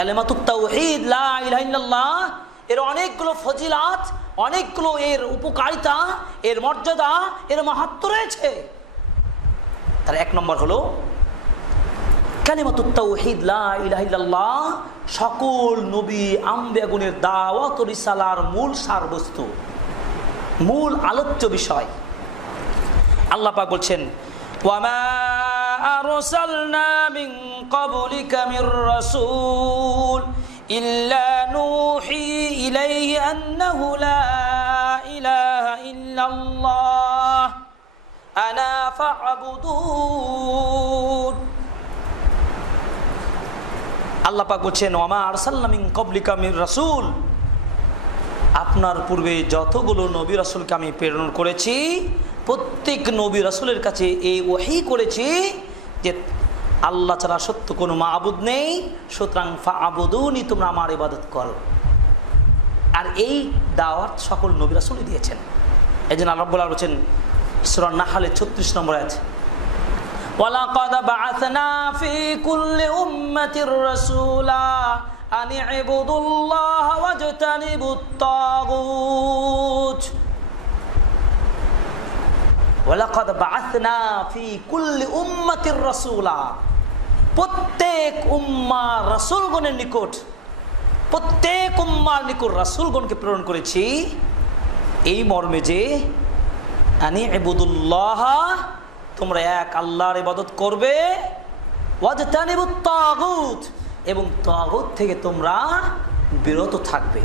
কালেমাতুত তাওহীদ লা ইলাহা ইল্লাল্লাহ এর অনেকগুলো ফজিলাত, অনেকগুলো এর উপকারিতা, এর মর্যাদা, এর মাহাত্ম্য রয়েছে। তার এক নম্বর হলো কালেমাতুত তাওহীদ লা ইলাহা ইল্লাল্লাহ সকল নবী আম্বিয়াগণের দাওয়াত ও রিসালার মূল সারবস্তু, মূল আলোচ্য বিষয়। আল্লাহ পাক বলছেন ওয়ামা আরসালনা মিন ক্বাবলিকা মির রাসূল ইল্লা নূহি ইলাইহি আন্নাহু লা ইলাহা ইল্লাল্লাহ আনা ফা'বুদুন। আল্লাহ পাক বলছেন ওয়ামা আরসালনা মিন ক্বাবলিকা মির রাসূল, আপনার পূর্বে যতগুলো নবী রাসূলকে আমি প্রেরণ করেছি প্রত্যেক নবী রাসূলের কাছে এই ওহী করেছি যে আল্লাহ ছাড়া সত্য কোনো মাবুদ নেই, সুতরাং ফা'বুদুনি, তোমরা আমার ইবাদত করো। আর এই দাওয়াত সকল নবী রাসূলই দিয়েছেন। এই জন্য আল্লাহ রাব্বুল আলামিন বলেন সূরা নাহলের 36 নম্বর আয়াত, ওয়ালাকাদ বা'আসনা ফি কুল্লি উম্মাতির রাসূলা আন ইবুদুল্লাহ ওয়াজতানিবুত তাগুত। ওয়ালাকাদ বা'আসনা ফি কুল্লি উম্মাতির রাসূলা, প্রত্যেক উম্মাহ রাসূলগণের নিকট, প্রত্যেক উম্মার নিকট রাসূলগণকে প্রেরণ করেছি এই মর্মে যে আনি ইবুদুল্লাহ, তোমরা এক আল্লাহর ইবাদত করবে, ওয়াজতানিবুত তাগুত, এবং তাগুত থেকে তোমরা বিরত থাকবে।